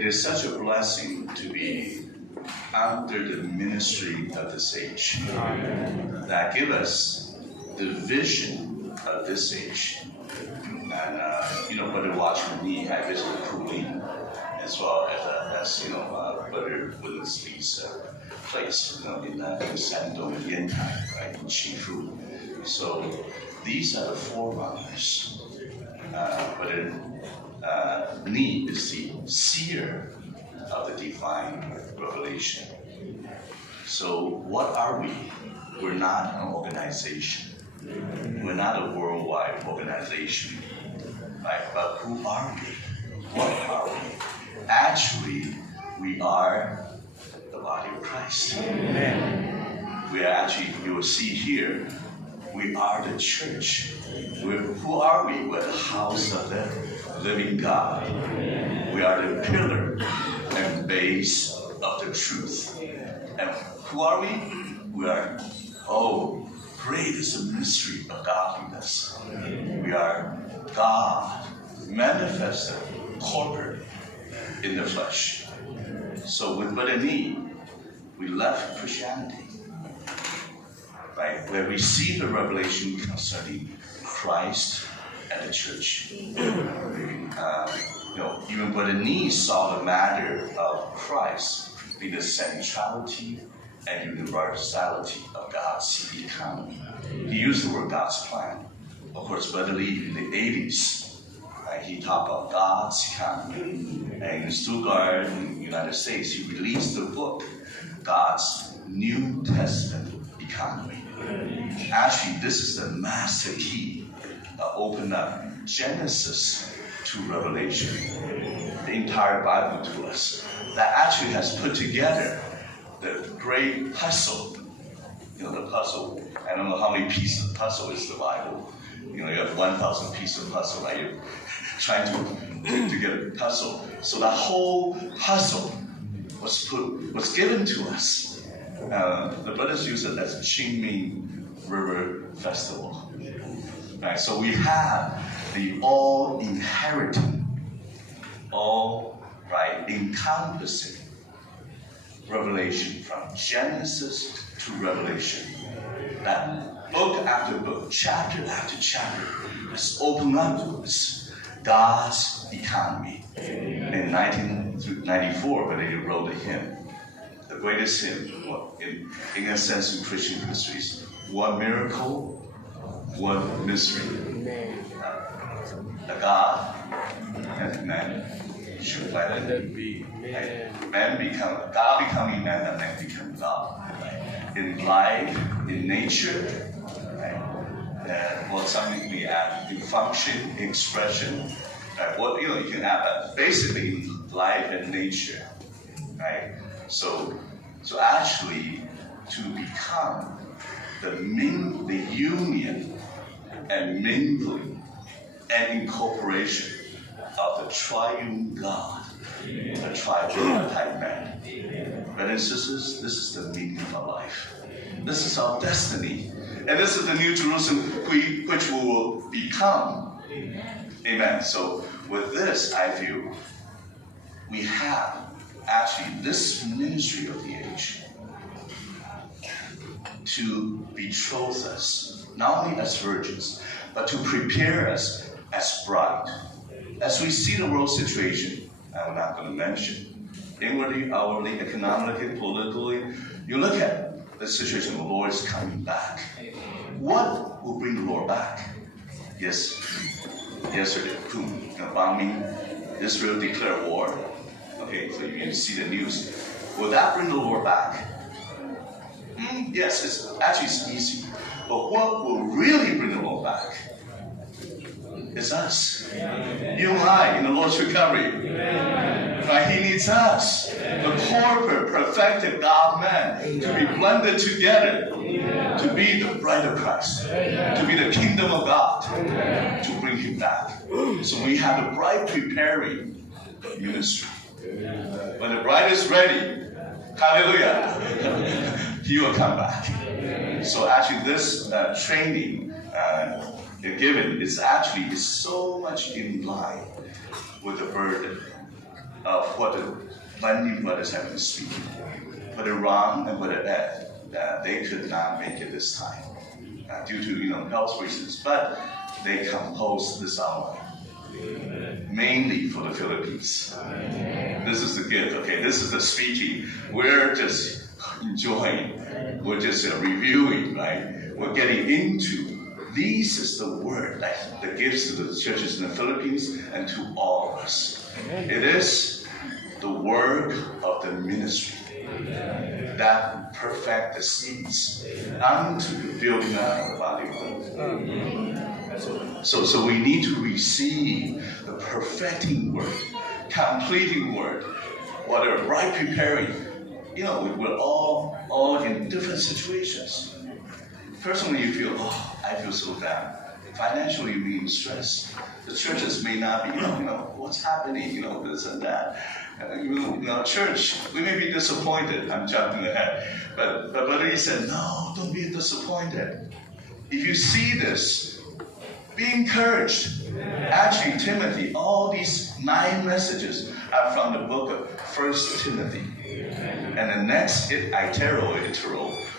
It is such a blessing to be under the ministry of this age that give us the vision of this age. And Brother Watchman Nee, I visited Kulim as well as Brother Willis-Lee's place, in San Dong Yantai, right, in Shifu. So these are the forerunners. Brother Nee is the seer of the divine revelation. So what are we? We're not an organization. We're not a worldwide organization. Right? But who are we? What are we? Actually, we are the body of Christ. Amen. We are actually, you will see here, we are the church. Who are we? We're the house of the living God. We are the pillar and base of the truth. And who are we? We are, great is the mystery of godliness. We are God manifested corporate in the flesh. So with Brother Nee, we left Christianity, right? Where we see the revelation concerning Christ and the church. Even Brother Nee saw the matter of Christ in the centrality and universality of God's economy. He used the word God's plan. Of course, Brother Lee in the 80s, he talked about God's economy. And in Stuttgart, in the United States, he released the book, God's New Testament Economy. Actually, this is the master key that opened up Genesis to Revelation, the entire Bible to us. That actually has put together the great puzzle. The puzzle. I don't know how many pieces of puzzle is the Bible. You have 1,000 pieces of puzzle, right? You're trying to put together a puzzle. So that whole puzzle was given to us. The brothers use it as a Qingming River Festival. Right? So we have the all-inheriting, encompassing revelation from Genesis to Revelation. That book after book, chapter after chapter, has opened up to us God's economy. In 1994, when they wrote a hymn, the greatest hymn, in a sense, in Christian histories, one miracle, one mystery. The God and man should let it be. God becoming man, and man becoming God. Right? In life, in nature, right? Something we add in function, expression. Right? You can add that. Basically, life and nature, right? So actually, to become the union and mingling and incorporation of the triune God, the tripartite man. Brothers and sisters, this is the meaning of our life. This is our destiny. And this is the New Jerusalem which we will become. Amen. So with this, I feel we have actually this ministry of the age to betroth us, not only as virgins, but to prepare us as bride. As we see the world situation, I'm not going to mention, inwardly, outwardly, economically, politically, you look at the situation, the Lord is coming back. What will bring the Lord back? Yesterday, bombing, Israel declared war. Okay, so you can see the news. Will that bring the Lord back? Yes, it's easy. But what will really bring the Lord back? It's us. You and I in the Lord's recovery. Right? He needs us. The corporate, perfected God-man to be blended together, to be the bride of Christ, to be the kingdom of God, to bring him back. So we have the bride preparing ministry. When the bride is ready, hallelujah, he will come back. So actually this training given is so much in line with the burden of what the Bundy brothers have been speaking. Brother Ron and Brother Ed, they could not make it this time due to health reasons, but they composed this album mainly for the Philippines. This is the gift. Okay, this is the speaking. We're just enjoying. We're just reviewing, right? We're getting into. This is the word that gives to the churches in the Philippines and to all of us. It is the work of the ministry that perfect the seeds unto the building up of the body of Christ. So we need to receive the perfecting word, completing word, whatever, right preparing. We're all in different situations. Personally, you feel, I feel so down. Financially, we're in stress. The churches may not be, what's happening, this and that. Church, we may be disappointed. I'm jumping ahead. But Brother Lee said, no, don't be disappointed. If you see this, be encouraged. Actually, Timothy, all these 9 messages are from the book of 1 Timothy. And the next iteral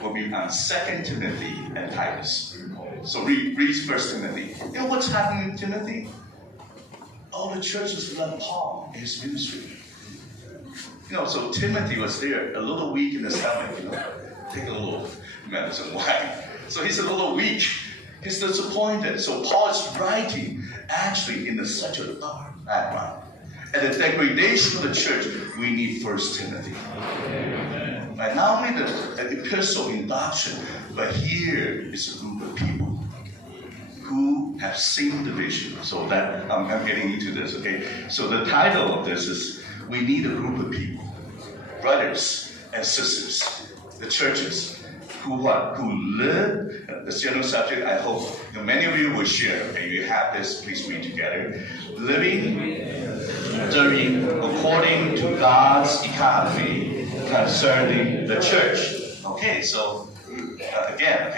will be on 2 Timothy and Titus. So read 1 Timothy. What's happening in Timothy? All the churches love Paul in his ministry. So Timothy was there, a little weak in the stomach, take a little medicine. Why? So he's a little weak. He's disappointed. So Paul is writing actually in such a dark background. And the degradation of the church, we need 1 Timothy. Right? Not only the epistle in doctrine, but here is a group of people who have seen the vision. So that I'm getting into this, okay? So the title of this is, we need a group of people, brothers and sisters, the churches, who live, this general subject, I hope many of you will share. Okay, you have this, please read together. Living according to God's economy concerning the church. Okay, so again,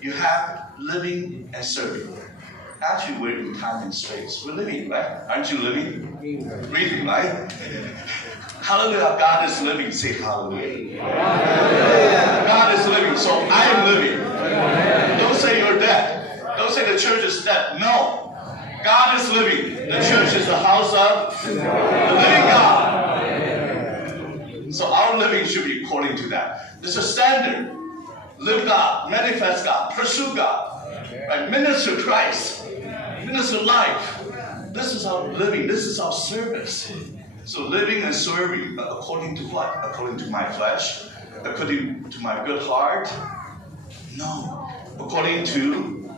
you have living and serving. Actually, we're in time and space. We're living, right? Aren't you living? Breathing, right? Hallelujah, God is living. Say hallelujah. God is living, so I am living. Don't say you're dead. Don't say the church is dead. No. God is living. The church is the house of the living God. So our living should be according to that. There's a standard. Live God, manifest God, pursue God, right? Minister Christ, minister life. This is our living. This is our service. So living and serving according to what? According to my flesh? According to my good heart? No. According to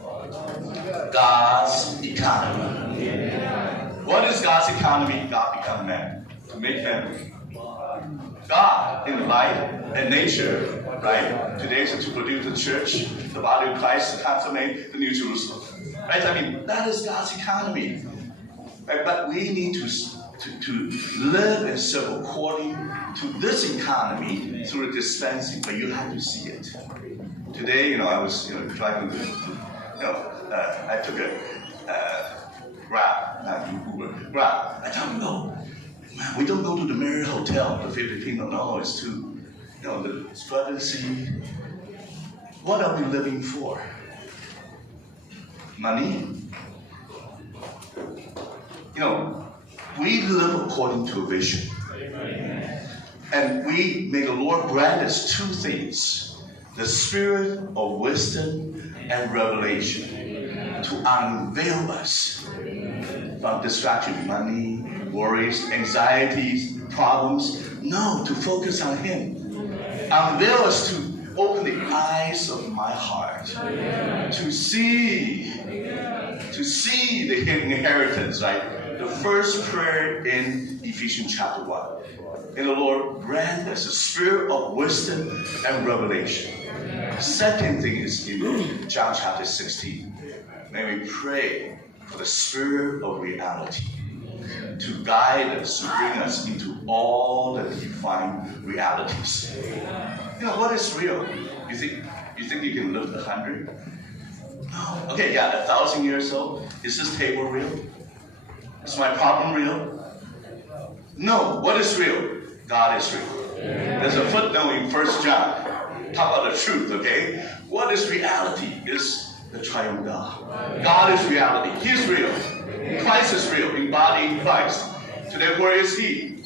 God's economy. What is God's economy? God become man. To make family. God in life and nature, right? Today is to produce the church, the body of Christ, to consummate the New Jerusalem. Right? I mean, that is God's economy. Right? But we need to live and serve according to this economy through the dispensing, but you have to see it. Today, I was driving I took a Grab, not Uber, Grab. I told him, no, man, we don't go to the Marriott Hotel, the Filipino. No, it's too, the privacy. What are we living for? Money? We live according to a vision. And may the Lord grant us 2 things. The spirit of wisdom and revelation to unveil us from distraction, money, worries, anxieties, problems. No, to focus on Him. Unveil us to open the eyes of my heart to see the inheritance, right? The first prayer in Ephesians chapter 1. And the Lord grant us a spirit of wisdom and revelation. Second thing is in John chapter 16. May we pray for the spirit of reality to guide us, to bring us into all the divine realities. What is real? You think you can live 100? No. Okay, 1,000 years old. Is this table real? Is my problem real? No, what is real? God is real. There's a footnote in 1 John. Talk about the truth, okay? What is reality? Is the triune God. God is reality. He's real. Christ is real, embodying Christ. Today, where is He?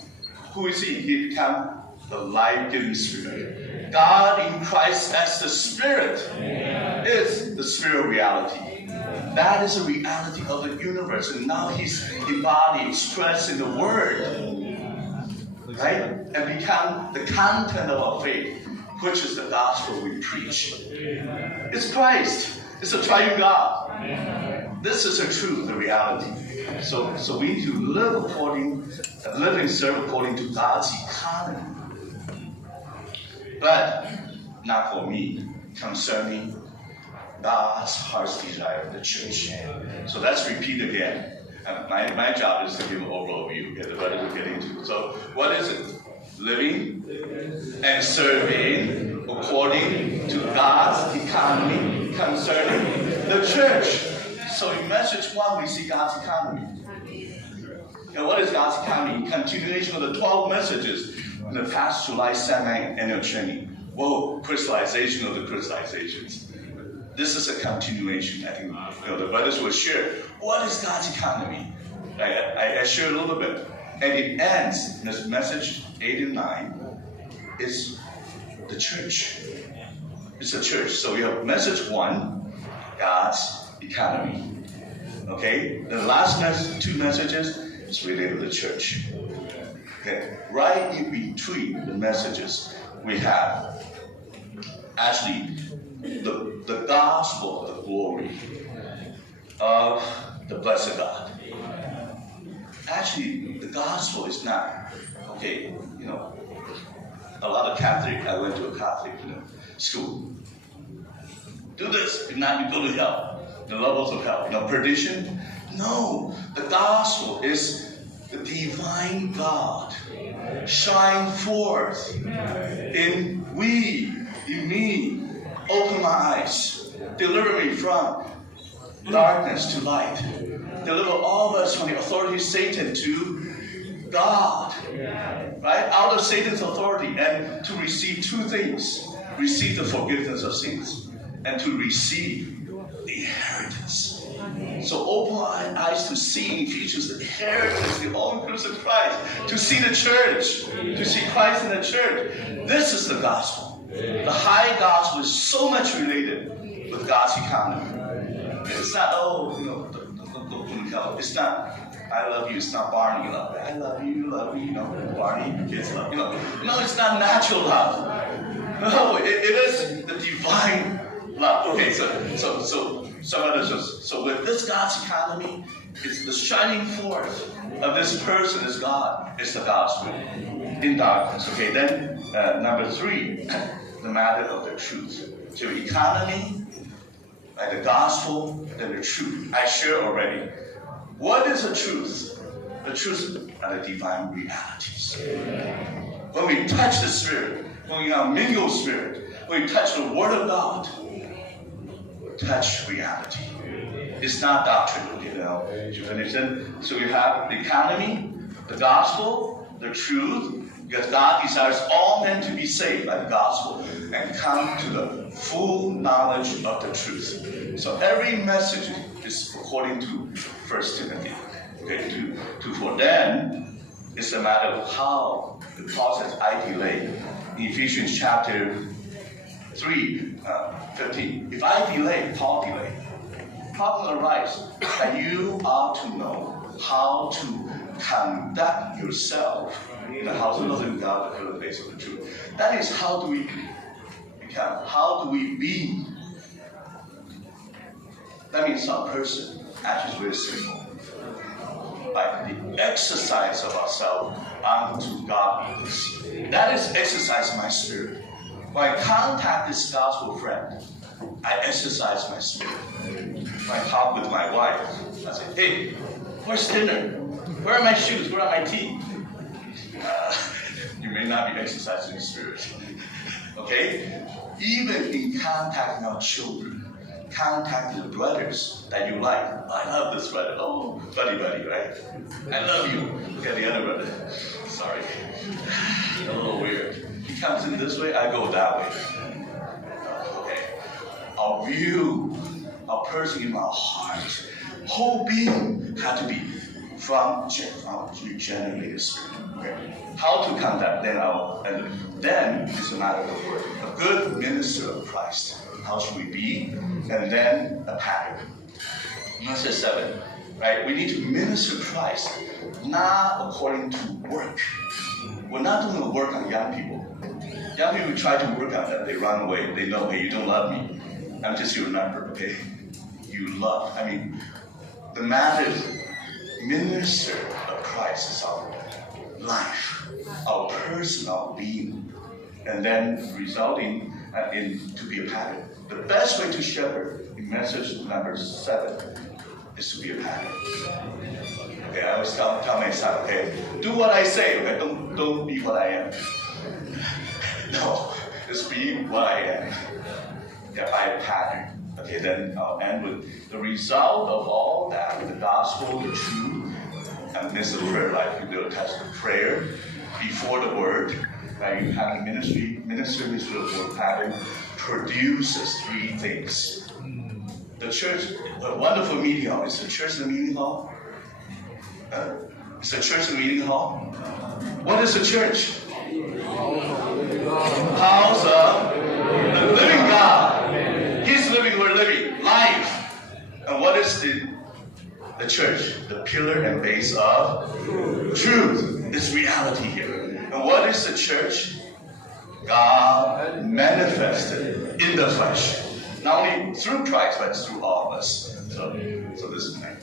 Who is He? He became the life-giving Spirit. God in Christ as the Spirit is the Spirit reality. That is the reality of the universe. And now He's embodied, expressed in the Word. Right? And become the content of our faith, which is the gospel we preach. It's Christ. It's the triune God. This is the truth, the reality. So we need to live and serve according to God's economy. But not for me, concerning God's heart's desire of the church. So let's repeat again. My job is to give an overview, get the brothers will get into. So what is it? Living and serving according to God's economy concerning the church. So in message 1, we see God's economy. And what is God's economy? Continuation of the 12 messages in the past July semi-annual training. Whoa, crystallization of the crystallizations. This is a continuation. I think the brothers will share. What is God's economy? I share a little bit. And it ends in this message 8 and 9 is the church. It's the church. So we have message 1, God's economy. Okay? The last 2 messages is related to the church. Okay? Right in between the messages, we have actually the gospel of the glory of the blessed God. Actually, the gospel is not, okay, a lot of Catholic, I went to a Catholic, school. Do this, if not, you go to hell. The levels of hell. Perdition? No. The gospel is the divine God shine forth in me. Open my eyes. Deliver me from darkness to light. Deliver all of us from the authority of Satan to God. Right? Out of Satan's authority, and to receive 2 things. Receive the forgiveness of sins and to receive the inheritance. So open our eyes to see in Ephesians the inheritance, the all-inclusive Christ, to see the church, to see Christ in the church. This is the gospel. The high gospel is so much related with God's economy. It's not, it's not, I love you, it's not Barney love. I love you, Barney, kids love. No, it's not natural love. No, it is the divine love. Okay, so with this God's economy, it's the shining forth of this person is God. It's the gospel in darkness. Okay, then number 3, the matter of the truth. So economy, the gospel, then the truth. I share already. What is the truth? The truth are the divine realities. When we touch the Spirit, when we mingle Spirit, when we touch the Word of God, touch reality. It's not doctrine, Did you finish it? So you have the economy, the gospel, the truth, because God desires all men to be saved by the gospel and come to the full knowledge of the truth. So every message is according to 1 Timothy. Okay, for them, it's a matter of how. Paul says, I delay. In Ephesians chapter 3, 15. If I delay, Paul delay. Problem arises that you ought to know how to conduct yourself in the house of the living God before the face of the truth. That is, how do we become? How do we be? That means some person actually is very simple. By the exercise of ourselves unto godliness. That is exercise my spirit. When I contact this gospel friend, I exercise my spirit. When I talk with my wife, I say, hey, where's dinner? Where are my shoes? Where are my teeth? You may not be exercising your spirit. Okay? Even in contacting our children, contacting the brothers that you like. I love this brother. Oh, buddy, right? I love you. Look at the other brother. Sorry. A little weird. He comes in this way, I go that way. Okay. Our view, our person in our heart, whole being had to be from regenerated spirit. Okay. How to conduct then it's a matter of word. A good minister of Christ. How should we be? And then a pattern. Verse 7. Right? We need to minister Christ, not according to work. We're not doing the work on young people. Young people try to work on that. They run away. They know, hey, you don't love me. I'm just your number, okay? You love. The matter is, minister of Christ is our life, our personal being, and then resulting to be a pattern. The best way to shepherd, in message number 7, is to be a pattern. Okay, I always tell my son, okay, do what I say, okay? Don't be what I am. No, just be what I am. Yeah, by a pattern. Okay, then I'll end with the result of all that, the gospel, the truth, and this is the prayer life. You will attach the prayer before the word. Right? You have a ministry with the word pattern produces 3 things. The church, a wonderful meeting hall. Is the church the meeting hall? Is the church the meeting hall? What is the church? House of the living God. He's living, we're living. Life. And what is the church? The pillar and base of truth. It's reality here. And what is the church? God manifested in the flesh. Not only through Christ, but through all of us. So this is my